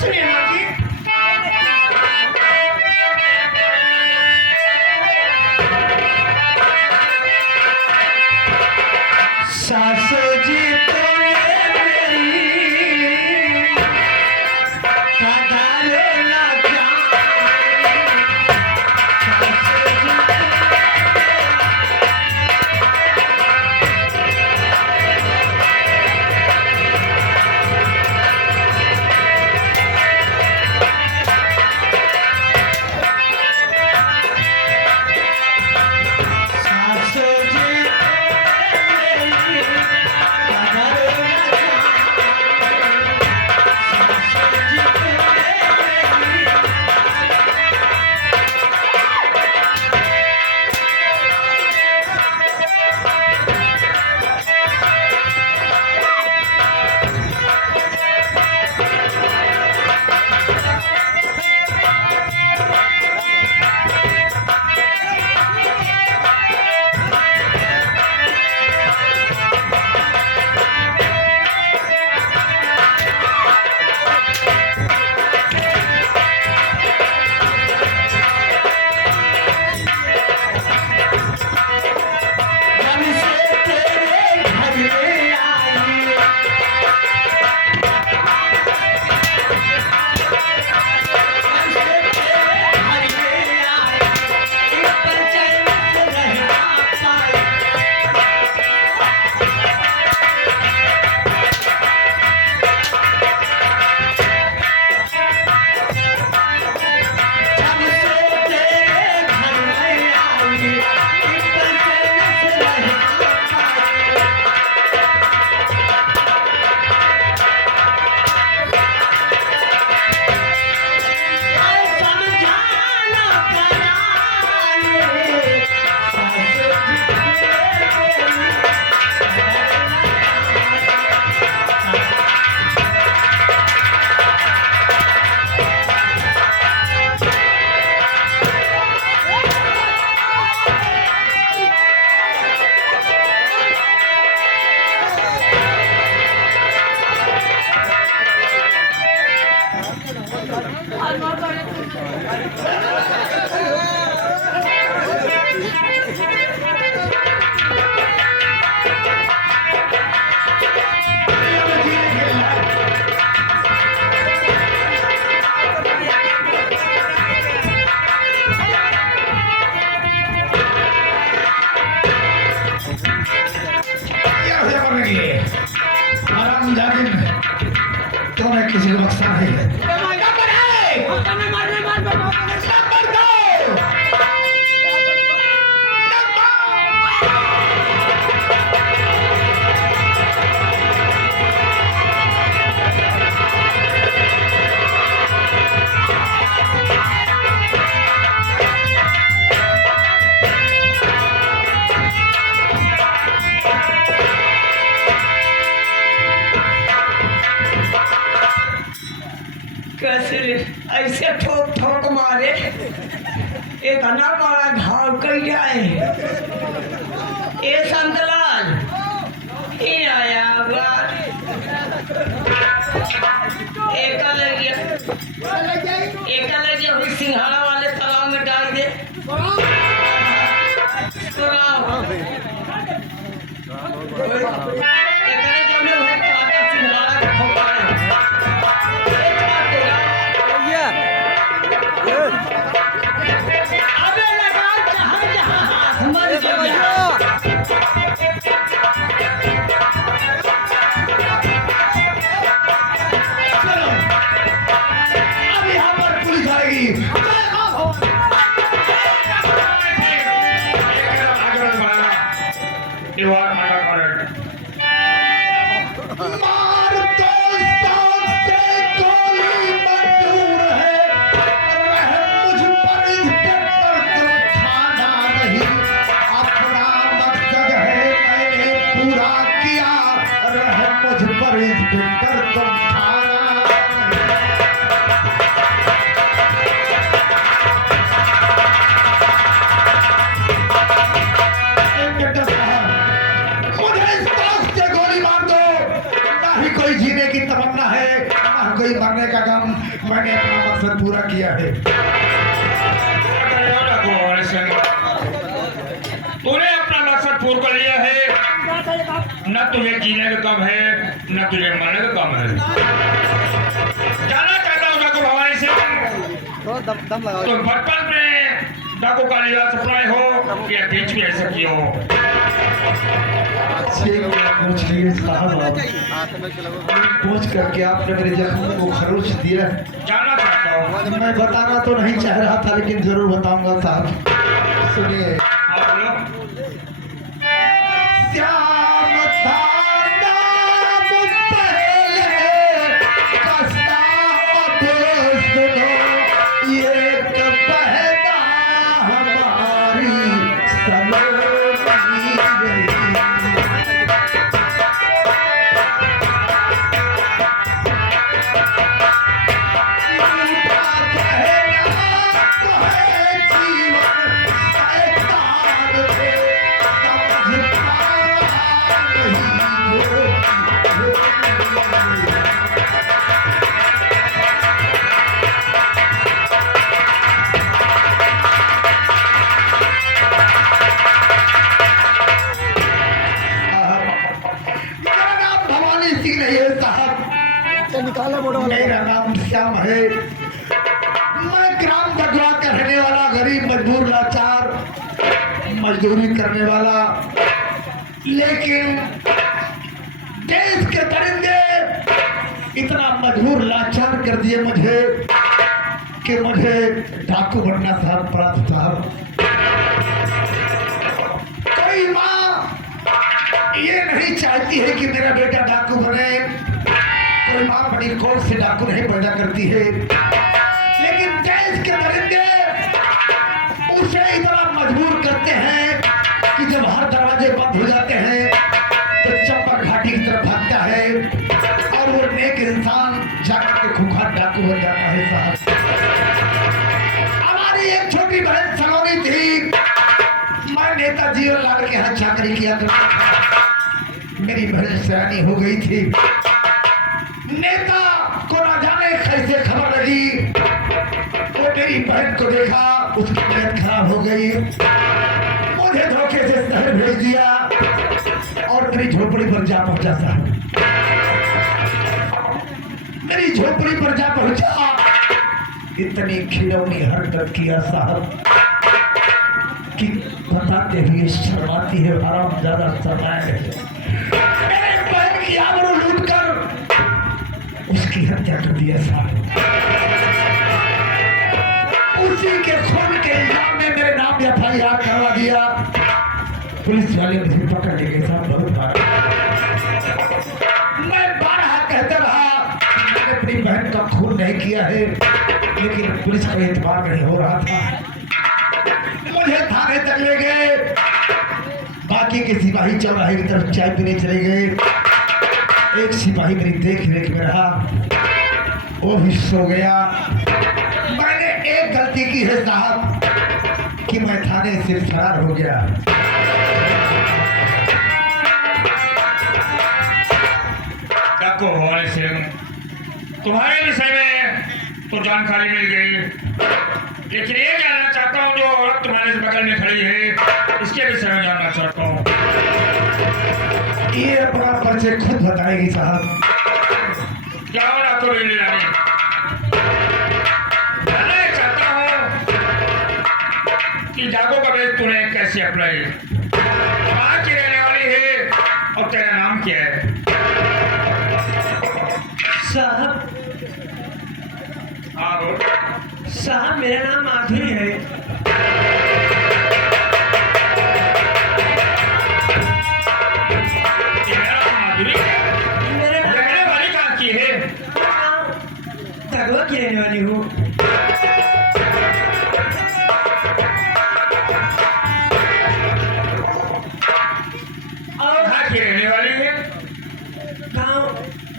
सुनिए माँ जी। सासू जी किसी को बख्शा नहीं है। ऐसे ठोक ठोक मारे इतना बड़ा घाव कर जाए। ये संतलाल ये आया एक लगे हुई सिंघाड़ा वाले तालाब में डाल दे। गम, मैंने अपना मकसद पूरा किया है। तूने अपना मकसद पूरा कर लिया है। न तुझे जीने का कम है, न तुझे मरने का कम है। जाना चाहता हूँ डाकू भवानी सिंह। तो बचपन में डाकू का लिबास अपनाए हो या बीच में ऐसा किया हो? पूछ लिए साहब, पूछ करके आपने मेरे जख्म को खरोच दिया। जाना चाहता हूँ। मैं बताना तो नहीं चाह रहा था, लेकिन जरूर बताऊंगा साहब। सुनिए। हाँ बोलो। श्याम था नाम पहले कस्ता, अब सुनो ये बहना हमारी सलोनी रही। मेरा नाम श्याम है। मैं ग्राम बगवा का रहने वाला गरीब मजदूर लाचार मजदूरी करने वाला, लेकिन देश के दरिंदे इतना मजबूर लाचार कर दिए मुझे कि मुझे डाकू बनना साहब पड़ा था साहब। कोई माँ ये नहीं चाहती है कि मेरा बेटा डाकू बने, कोई माँ बड़ी कोर्ट से डाकू नहीं पैदा करती है, लेकिन देश के दरिंदे उसे इतना मजबूर करते हैं कि जब हर दरवाजे बंद हो जाते हैं तो चंपक घाटी की तरफ भागता है और वो नेक इंसान जाकर के खूंखार डाकू बन जाता है साहब। हमारी एक छोटी बहन सलोनी थी, मैं नेताजी और लाल के यहाँ चाकरी किया करता था। मेरी बहन सयानी हो गई थी, नेता को ना जाने कैसे खबर लगी, वो मेरी बहन को देखा, उसकी तबीयत खराब हो गई, मुझे धोखे से शहर भेज दिया और मेरी झोपड़ी पर जा पहुंचा साहब। मेरी झोपड़ी पर जा पहुंचा, इतनी खिलौनी हरकत किया साहब कि बताते हुए शर्माती है, आराम ज्यादा शर्माए। मेरे बहन की आबरू लूट कर उसकी हत्या कर दिया साहब। उसी के खून के इल्जाम में मेरे नाम FIR करवा दिया। पुलिस वाले मुझे पकड़ ले गए साहब, बहुत मारा। मैं 12 कहता रहा मैंने अपनी बहन का खून नहीं किया है, लेकिन पुलिस को एतबार नहीं हो रहा था। मुझे थाने तक ले गए, बाकी के सिपाही चौराहे की तरफ चाय पीने चले गए। एक सिपाही मेरी देख रेख में रहा, वो भी सो गया। मैंने एक गलती की है साहब कि मैं थाने से फरार हो गया। डाकू भवानी सिंह, तुम्हारे विषय में तो जानकारी मिल गई, लेकिन ये जानना चाहता हूँ जो औरत तुम्हारे बगल में खड़ी है, इसके विषय में जानना चाहता हूँ। ये अपना परिचय खुद बताएगी साहब। क्या हो डाकू रेली रानी? जानना चाहता हूँ कि डाकू का वेश तूने कैसे अपनाई, कहाँ की रहने वाली है और तेरा नाम क्या है? साहब हाँ बोल। साहब मेरा नाम माधुरी है। तेरा नाम माधुरी है? मेरा नाम रहने वाली कहाँ की है? तगवा की रहने वाली हूँ। और कहाँ की रहने वाली है? गाँव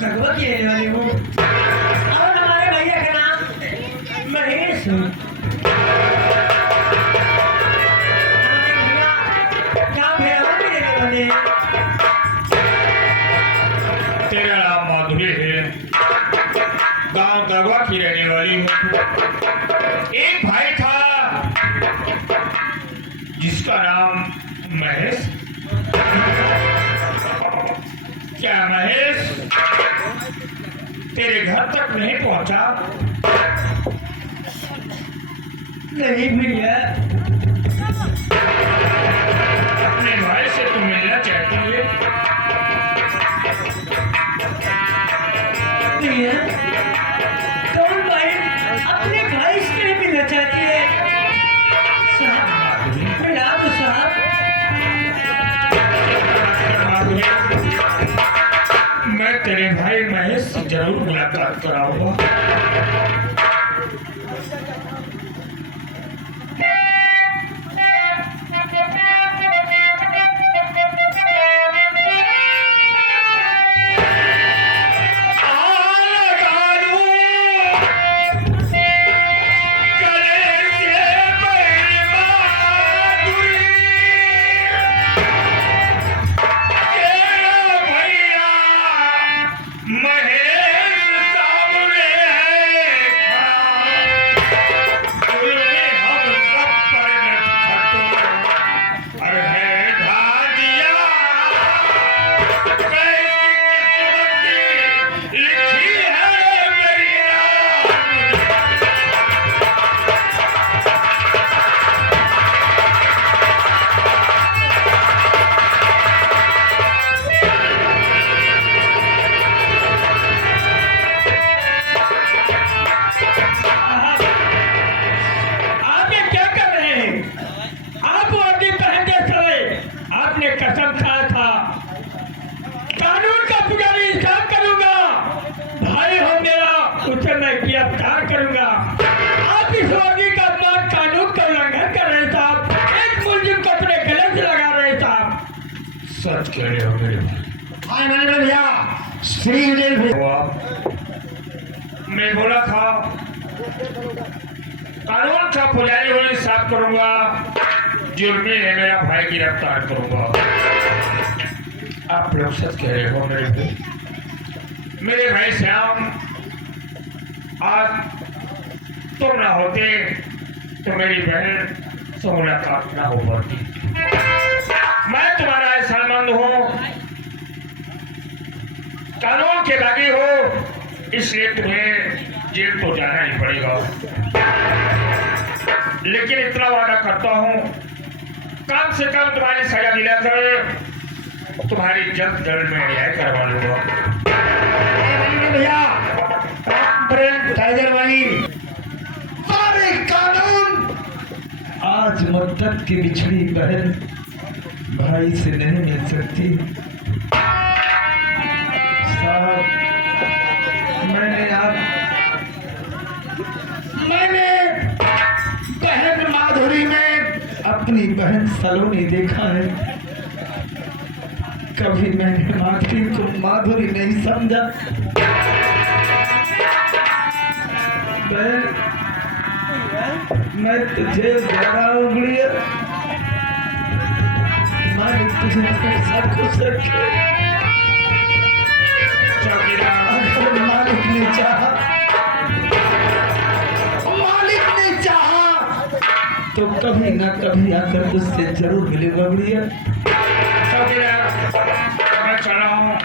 तगवा की रहने वाली हूँ। और हमारे भैया का नाम महेश है। हमारे भैया गाँव भेड़ावा की रहने वाले हैं। तेरा नाम माधुरी है, गांव दगवा की रहने वाली हो। एक भाई था जिसका नाम महेश। क्या महेश तेरे घर तक नहीं पहुंचा? नहीं भैया, अपने भाई से तुम मिलना चाहती है? भैया कौन भाई अपने भाई से नहीं मिलना चाहती है? साहब मिला तो साहब। मैं तेरे भाई महेश से जरूर मुलाकात कराऊंगा। कसम खाया था कानून का पूरा इंसाफ करूंगा। भाई हो मेरा, उसे मैं गिरफ्तार करूंगा। आप इस वर्दी का अपमान कानून का उल्लंघन कर रहे साहब। एक मुलजिम को अपने गले से लगा रहे साहब। सच कह रहे हो मेरे भाई। मैंने भैया श्री मैं बोला था कानून का पुजारी होने साफ करूंगा, जुर्मी है मेरा भाई गिरफ्तार करूंगा। आप लोग सच कह रहे हो मेरे भाई। मेरे भाई श्याम, आज तुम ना होते तो मेरी बहन से मुलाकात ना हो पाती। मैं तुम्हारा एहसानमंद हूँ, कानून के बागी हो, इसलिए तुम्हें जेल तो जाना ही पड़ेगा। लेकिन इतना वादा करता हूँ, कम से कम तुम्हारी सजा दिलाकर तुम्हारी जल्द जल्द में रिहाई करवा लूंगा। भैया टाइगर भाई, सारे कानून आज मुद्दत की बिछड़ी बहन भाई से नहीं मिल सकती। साहब मैंने बहन माधुरी में अपनी बहन सलोनी देखा है। कभी मैंने माधुरी को माधुरी नहीं समझा। बहन मैं तुझे जरा उगड़िया, मैं तुझे सब कुछ रखे। अगर मालिक ने चाहा तो कभी ना कभी आकर तुझसे जरूर मिलेगा बढ़िया। मैं चला हूँ,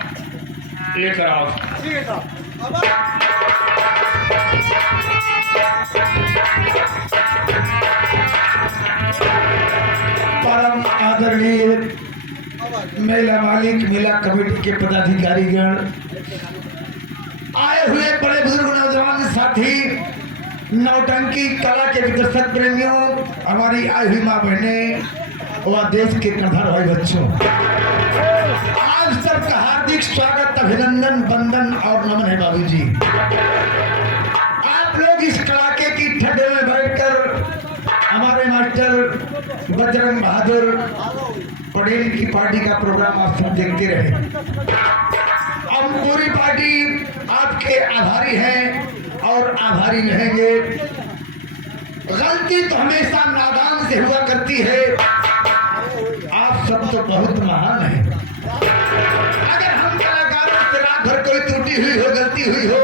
लेकर आओ। परम आदरणीय मेला मालिक, मेला कमेटी के पदाधिकारीगण, आए हुए बड़े बुजुर्ग नौजवान साथी, नौटंकी कला के विकसित प्रेमियों, हमारी आई हुई माँ बहने और देश के कथार भाई बच्चों, आप सबका हार्दिक स्वागत, अभिनंदन, वंदन और नमन है। बाबू जी, आप लोग इस कड़ाके की ठंडे में बैठकर हमारे मास्टर बजरंग बहादुर पटेल की पार्टी का प्रोग्राम आप सब देखते रहे। हम पूरी पार्टी आपके आभारी हैं और आभारी रहेंगे। गलती तो हमेशा नादान से हुआ करती है, आप सब तो बहुत महान हैं। अगर हम कलाकारों से रात भर कोई त्रुटि हुई हो, गलती हुई हो,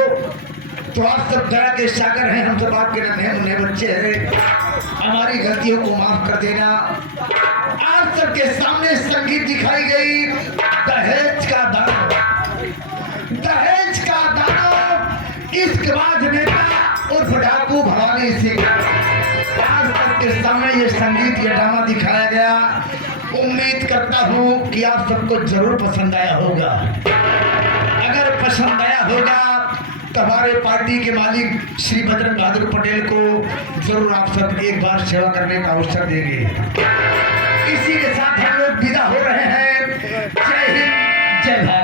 तो आप सब दया के सागर हैं, हम सब आपके नन्हे मुन्ने बच्चे हैं, हमारी गलतियों को माफ कर देना। आप सबके सामने संगीत दिखाई गई दहेज का दानव, दहेज का दानव इश्कबाज नेता और डाकू भवानी सिंह। आज सबके सामने ये संगीत, ये ड्रामा दिखाया गया। उम्मीद करता हूँ कि आप सबको जरूर पसंद आया होगा। अगर पसंद आया होगा तो हमारे पार्टी के मालिक श्री बजरंग बहादुर पटेल को जरूर आप सब एक बार सेवा करने का अवसर देंगे। इसी के साथ हम लोग विदा हो रहे हैं। जय हिंद, जय भारत।